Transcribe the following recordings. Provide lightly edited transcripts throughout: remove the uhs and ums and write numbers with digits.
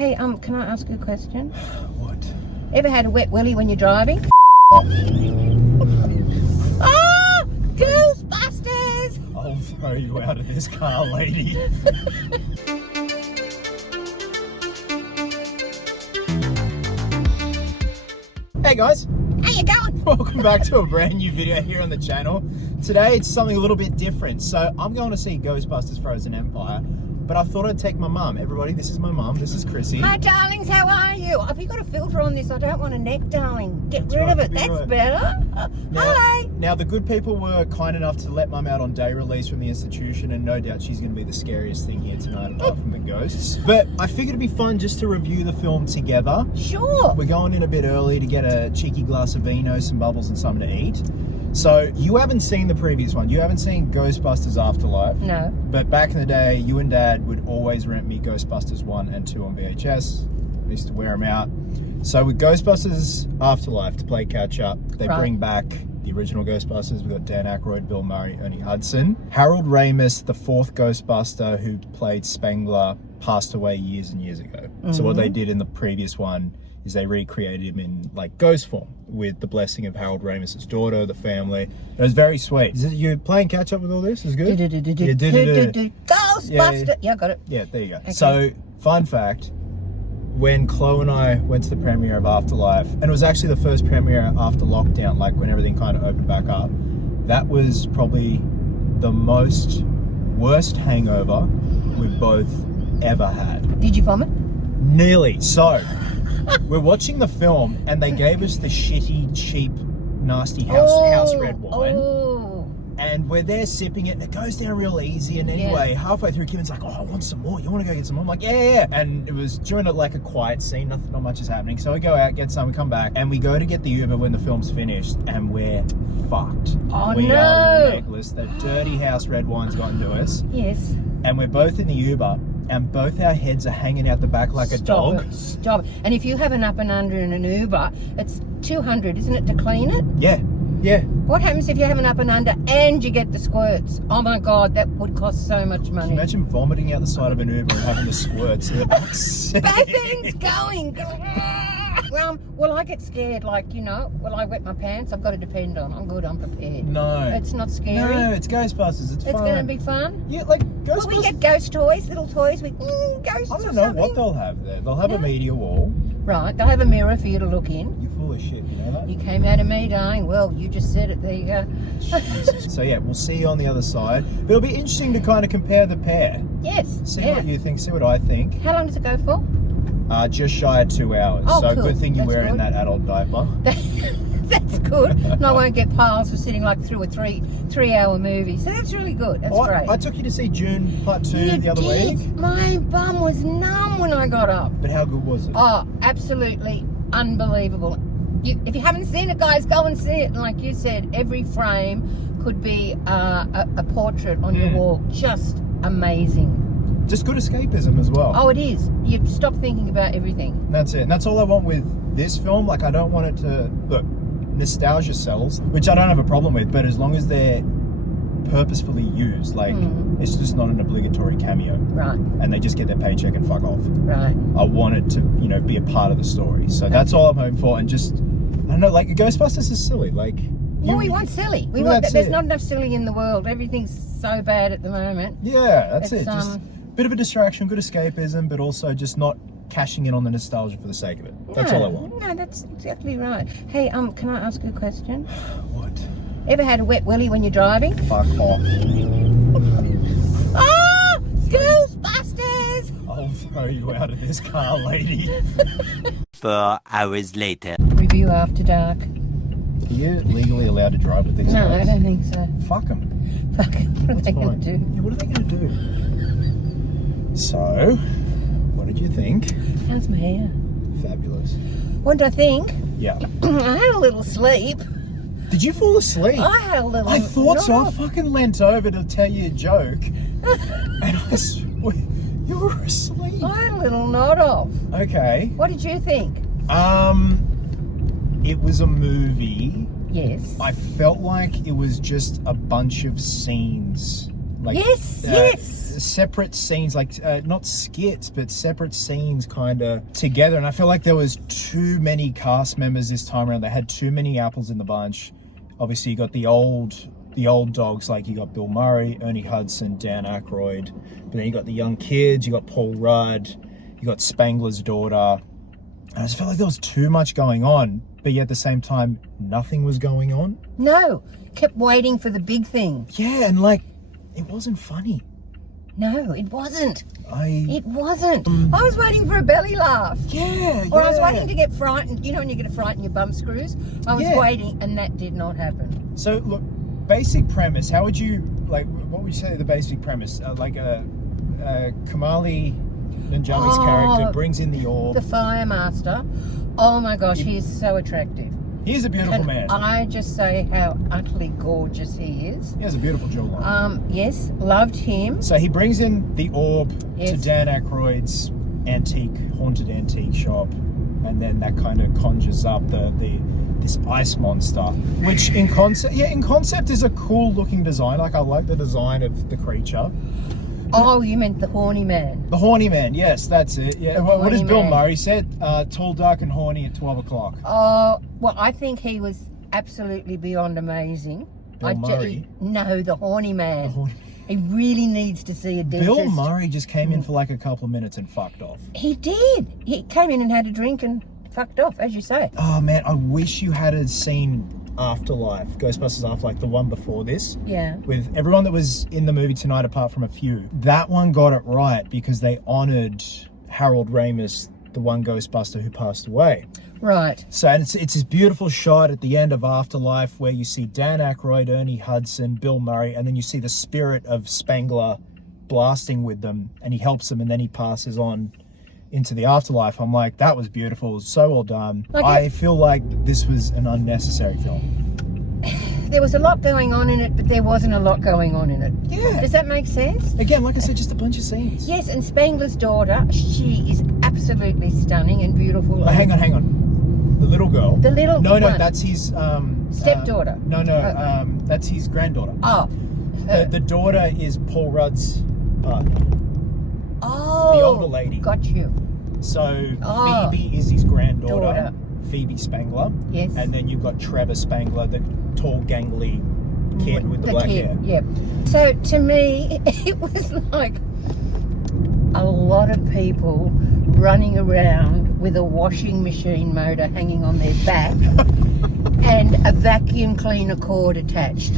Hey, can I ask you a question? What? Ever had a wet willy when you're driving? Off. Ah! Ghostbusters! I'll throw you out of this car, lady. Hey guys, How you going? welcome back to a brand new video here on the channel. Today it's something a little bit different. So I'm going to see Ghostbusters Frozen Empire, but I thought I'd take my mum. Everybody, this is my mum. This is Chrissy. Hi, darlings. How are you? Have you got a filter on this? I don't want a neck, darling. Get rid of it. That's right. better. Hi. Now, the good people were kind enough to let mum out on day release from the institution, and no doubt she's going to be the scariest thing here tonight, apart from the ghosts. But I figured it'd be fun just to review the film together. Sure. We're going in a bit early to get a cheeky glass of vino, some bubbles, and something to eat. So, you haven't seen the previous one. You haven't seen Ghostbusters Afterlife. No. But back in the day, you and Dad would always rent me Ghostbusters 1 and 2 on VHS. I used to wear them out. So with Ghostbusters Afterlife, to play catch up, they bring back the original Ghostbusters. We've got Dan Aykroyd, Bill Murray, Ernie Hudson. Harold Ramis, the fourth Ghostbuster who played Spengler, passed away years and years ago. Mm-hmm. So what they did in the previous one is they recreated him in like ghost form with the blessing of Harold Ramis' daughter, the family. It was very sweet. You playing catch up with all this? Is good? Ghostbuster. Yeah, got it. Yeah, there you go. Okay. So, fun fact, when Chloe and I went to the premiere of Afterlife, and it was actually the first premiere after lockdown, like when everything kind of opened back up, that was probably the worst hangover we've both ever had. Did you vomit? Nearly. So, we're watching the film and they gave us the shitty, cheap, nasty house red wine. Oh. And we're there sipping it and it goes down real easy. And anyway, halfway through, Kim's like, oh, I want some more. You want to go get some more? I'm like, yeah. And it was during like a quiet scene, not much is happening. So we go out, get some, we come back, and we go to get the Uber when the film's finished, and we're fucked. Oh, we no. are legless. The dirty house red wine's gotten to us. Yes. And we're both in the Uber, and both our heads are hanging out the back like a dog. Stop it. And if you have an up and under in an Uber, it's $200, isn't it, to clean it? Yeah. Yeah. What happens if you have an up and under and you get the squirts? Oh my God, that would cost so much money. Imagine vomiting out the side of an Uber and having the squirts in the back seat. Both ends going. Well, I get scared, like, you know, will I wet my pants? I've got to depend on. I'm good, I'm prepared. No. It's not scary. No, it's Ghostbusters. It's fun. It's going to be fun? Yeah, like Ghostbusters. Will we get ghost toys, little toys with ghosts? I don't know what they'll have there. They'll have a media wall. Right, they'll have a mirror for you to look in. You're full of shit, you know that? You came out of me, darling. Well, you just said it. There you go. So yeah, we'll see you on the other side. But it'll be interesting to kind of compare the pair. Yes. See what you think, see what I think. How long does it go for? Just shy of 2 hours. Oh, so cool. good thing you're That's wearing good. that adult diaper. That's good. And I won't get piles for sitting like through a three-hour movie. So that's really good. That's great. I took you to see June Part 2 You the other did. week. My bum was numb when I got up. But how good was it? Oh, absolutely unbelievable. If you haven't seen it, guys, go and see it. And like you said, every frame could be a portrait on your wall. Just amazing. Just good escapism as well. Oh, it is. You stop thinking about everything. That's it. And that's all I want with this film. Like, I don't want it to... Look, nostalgia sells, which I don't have a problem with, but as long as they're purposefully used, like, it's just not an obligatory cameo. Right. And they just get their paycheck and fuck off. Right. I want it to, you know, be a part of the story. So that's all I'm hoping for. And just, I don't know, like, Ghostbusters is silly. Like... Well, we want silly. There's not enough silly in the world. Everything's so bad at the moment. Yeah, that's it. Just bit of a distraction, good escapism, but also just not cashing in on the nostalgia for the sake of it. That's all I want. No, that's exactly right. Hey, can I ask you a question? What? Ever had a wet willy when you're driving? Fuck off. Ah! Ghostbusters! I'll throw you out of this car, lady. 4 hours later. Review After Dark. Are you legally allowed to drive with these No, guys? I don't think so. Fuck them. Fuck it. What are they going to do? Yeah, what are they going to do? So, what did you think? How's my hair? Fabulous. What did I think? Yeah. I had a little sleep. Did you fall asleep? I had a little... I thought so. I nod. fucking leant over to tell you a joke. And I swear, you were asleep. I had a little nod off. Okay. What did you think? It was a movie. Yes. I felt like it was just a bunch of scenes Like, yes. separate scenes, like not skits, but separate scenes kind of together. And I feel like there was too many cast members this time around. They had too many apples in the bunch. Obviously, you got the old dogs, like you got Bill Murray, Ernie Hudson, Dan Aykroyd. But then you got the young kids, you got Paul Rudd, you got Spangler's daughter. And I just felt like there was too much going on, but yet at the same time, nothing was going on. No, kept waiting for the big thing. Yeah, and like, it wasn't funny. No, it wasn't. It wasn't. I was waiting for a belly laugh. Yeah, Or I was waiting to get frightened. You know when you get frightened, your bum screws? I was waiting, and that did not happen. So, look, basic premise, how would you, like, what would you say the basic premise? Kamali Nanjiani's character brings in the orb. The fire master. Oh my gosh, he is so attractive. He is a beautiful man. I just say how utterly gorgeous he is. He has a beautiful jawline. Yes, loved him. So he brings in the orb to Dan Aykroyd's haunted antique shop, and then that kind of conjures up this ice monster, which in concept is a cool looking design. Like, I like the design of the creature. Oh, you meant the horny man. The horny man, yes, that's it. Yeah. What does Bill man. Murray said? Tall, dark, and horny at 12 o'clock. Oh, well, I think he was absolutely beyond amazing. Bill Murray? No, the horny man. He really needs to see a dentist. Bill Murray just came in for like a couple of minutes and fucked off. He did. He came in and had a drink and fucked off, as you say. Oh man, I wish you had seen Afterlife, Ghostbusters Afterlife, the one before this. Yeah. With everyone that was in the movie tonight, apart from a few. That one got it right because they honoured Harold Ramis, the one Ghostbuster who passed away. Right. So, and it's this beautiful shot at the end of Afterlife where you see Dan Aykroyd, Ernie Hudson, Bill Murray, and then you see the spirit of Spangler blasting with them, and he helps them, and then he passes on into the afterlife. I'm like, that was beautiful. It was so well done. Okay. I feel like this was an unnecessary film. There was a lot going on in it, but there wasn't a lot going on in it. Yeah. Does that make sense? Again, like I said, just a bunch of scenes. Yes, and Spangler's daughter, she is absolutely stunning and beautiful. Oh, hang on. The little girl. The little No, one. that's his Stepdaughter. That's his granddaughter. Oh. The daughter is Paul Rudd's partner. Oh. The older lady. Got you. So Phoebe is his granddaughter. Daughter. Phoebe Spangler. Yes. And then you've got Trevor Spangler, the tall, gangly kid with the black hair. Yep. So to me, it was like a lot of people running around with a washing machine motor hanging on their back and a vacuum cleaner cord attached.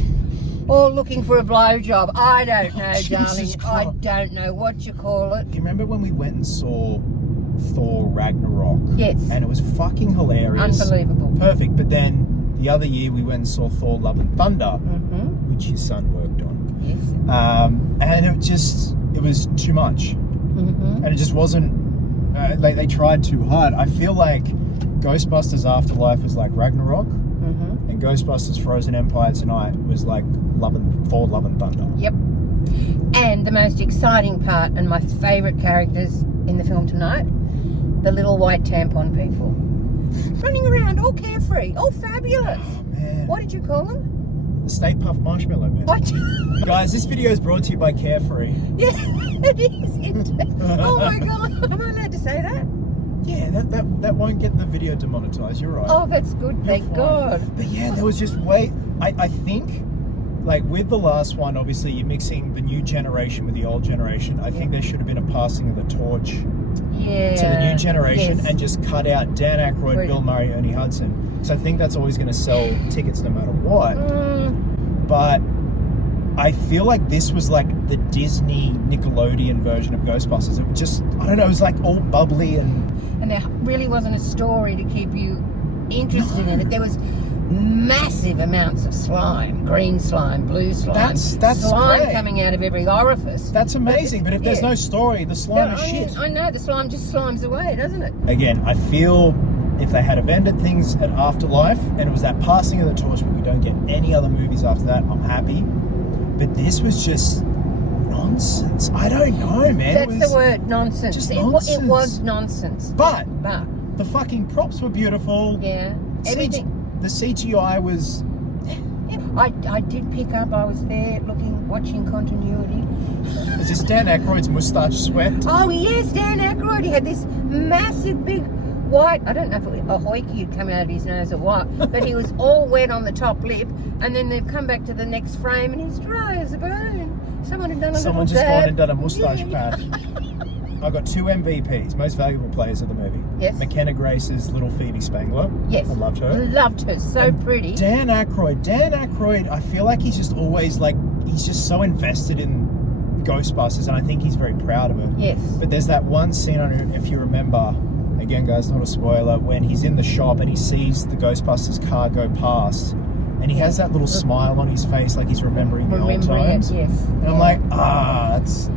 All looking for a blowjob. I don't know, darling. Jesus I Christ. don't know what you call it. You remember when we went and saw Thor Ragnarok? Yes. And it was fucking hilarious. Unbelievable. Perfect. But then the other year we went and saw Thor Love and Thunder, Mm-hmm. which his son worked on. Yes. And it was too much. Mm-hmm. And it just wasn't, like they tried too hard. I feel like Ghostbusters Afterlife was like Ragnarok, Mm-hmm. and Ghostbusters Frozen Empire Tonight was like Thor Love and Thunder. Yep. And the most exciting part and my favourite characters in the film tonight, the little white tampon people. Running around, all carefree, all fabulous. Oh, man. What did you call them? The Stay Puft Marshmallow Man. What? Guys, this video is brought to you by Carefree. Yeah, it is. Oh my God. Am I allowed to say that? Yeah, that won't get the video demonetized. You're right. Oh, that's good. You're Thank fine. God. But yeah, there was just I think, like with the last one, obviously you're mixing the new generation with the old generation. I think there should have been a passing of the torch Yeah. to the new generation, Yes. and just cut out Dan Aykroyd, Brilliant. Bill Murray, Ernie Hudson. So I think that's always going to sell tickets no matter what. But I feel like this was like the Disney Nickelodeon version of Ghostbusters. It was just, I don't know, it was like all bubbly and And there really wasn't a story to keep you interested in it. There was massive amounts of slime, green slime, blue slime. That's slime great. coming out of every orifice. that's amazing. But if there's no story, the slime is shit. I know, the slime just slimes away, doesn't it? Again, I feel if they had amended things at Afterlife and it was that passing of the torch, but we don't get any other movies after that, I'm happy. But this was just nonsense. I don't know, man. That's the word, nonsense. just It nonsense. was nonsense. But But, the fucking props were beautiful. yeah, everything. The CGI was I did pick up. I was there watching continuity. Is this Dan Aykroyd's moustache sweat? Oh yes, Dan Aykroyd. He had this massive big white. I don't know if a hoikey had come out of his nose or what, but he was all wet on the top lip. And then they've come back to the next frame, and he's dry as a bone. Someone had done a Someone little just dab. gone and done a moustache patch. I got 2 MVPs, most valuable players of the movie. Yes. McKenna Grace's little Phoebe Spangler. Yes. I loved her. Loved her. So pretty. Dan Aykroyd, I feel like he's just always he's just so invested in Ghostbusters, and I think he's very proud of it. Yes. But there's that one scene, I don't know if you remember, again guys, not a spoiler, when he's in the shop and he sees the Ghostbusters car go past, and he has that little smile on his face like he's remembering the old times. It, yes. And I'm like, that's...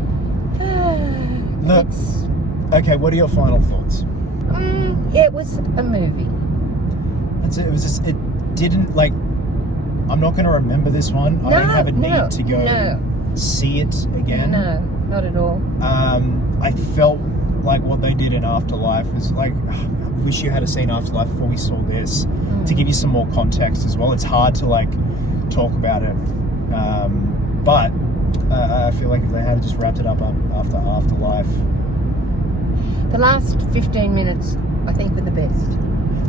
Look, okay, what are your final thoughts? It was a movie. That's it. It was just, it didn't, I'm not going to remember this one. I don't have a need to go see it again. No, not at all. I felt like what they did in Afterlife was I wish you had seen Afterlife before we saw this, to give you some more context as well. It's hard to talk about it, but I feel like if they had just wrapped it up after Afterlife. The last 15 minutes, I think, were the best.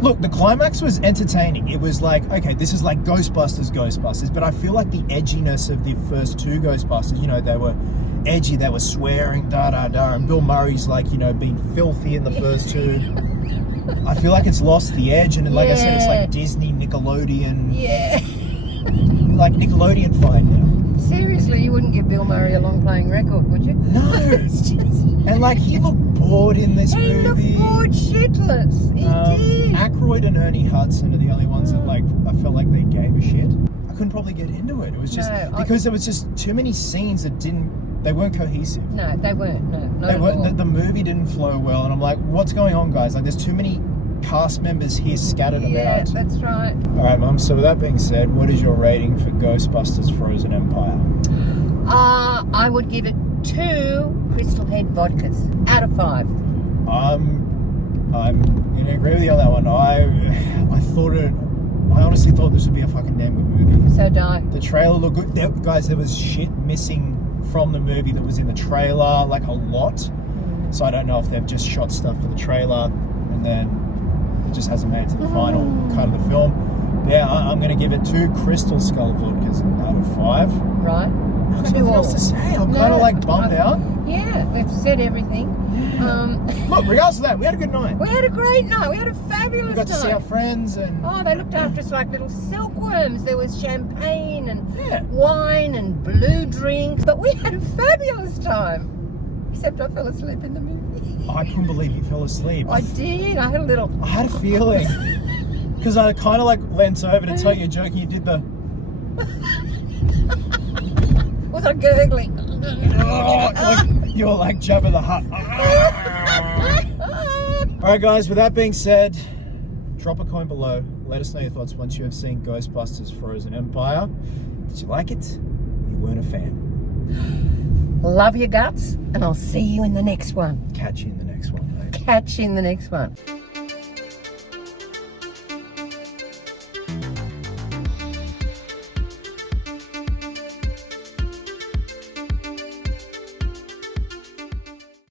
Look, the climax was entertaining. It was okay, this is like Ghostbusters, but I feel like the edginess of the first 2 Ghostbusters, they were edgy, they were swearing, da-da-da, and Bill Murray's being filthy in the first 2. I feel like it's lost the edge, and like I said, it's like Disney, Nickelodeon. Yeah. Like Nickelodeon fine now. Seriously, you wouldn't give Bill Murray a long playing record, would you? No. And he looked bored in this movie. He looked bored shitless. He did. Aykroyd and Ernie Hudson are the only ones that I felt like they gave a shit. I couldn't probably get into it. It was just because there was just too many scenes that they weren't cohesive. No, they weren't. No, not at all. The movie didn't flow well, and I'm like, what's going on, guys? There's too many cast members here scattered about. Yeah, that's right. All right, Mum. So with that being said, what is your rating for Ghostbusters Frozen Empire? I would give it 2 Crystal Head vodkas out of 5. I'm gonna agree with you on that one. I honestly thought this would be a fucking damn good movie. So die. The trailer looked good. There was shit missing from the movie that was in the trailer, a lot. So I don't know if they've just shot stuff for the trailer and then it just hasn't made it to the final cut of the film. But yeah, I'm going to give it 2 Crystal Skull vodkas out of 5. Right. I've got nothing else to say. I'm kind of bummed out. Yeah, we've said everything. Look, regardless of that, we had a good night. We had a great night. We had a fabulous night. We got to see our friends and... Oh, they looked after us like little silkworms. There was champagne and wine and blue drinks. But we had a fabulous time. Except I fell asleep in the movie. I couldn't believe you fell asleep. I did. I had a little... I had a feeling. Because I kind of leant over to tell you a joke and you did the... Was I gurgling? You were like Jabba the Hutt. Alright guys, with that being said, drop a coin below. Let us know your thoughts once you have seen Ghostbusters Frozen Empire. Did you like it? You weren't a fan. Love your guts, and I'll see you in the next one. Catch you in the next one, mate. Catch you in the next one.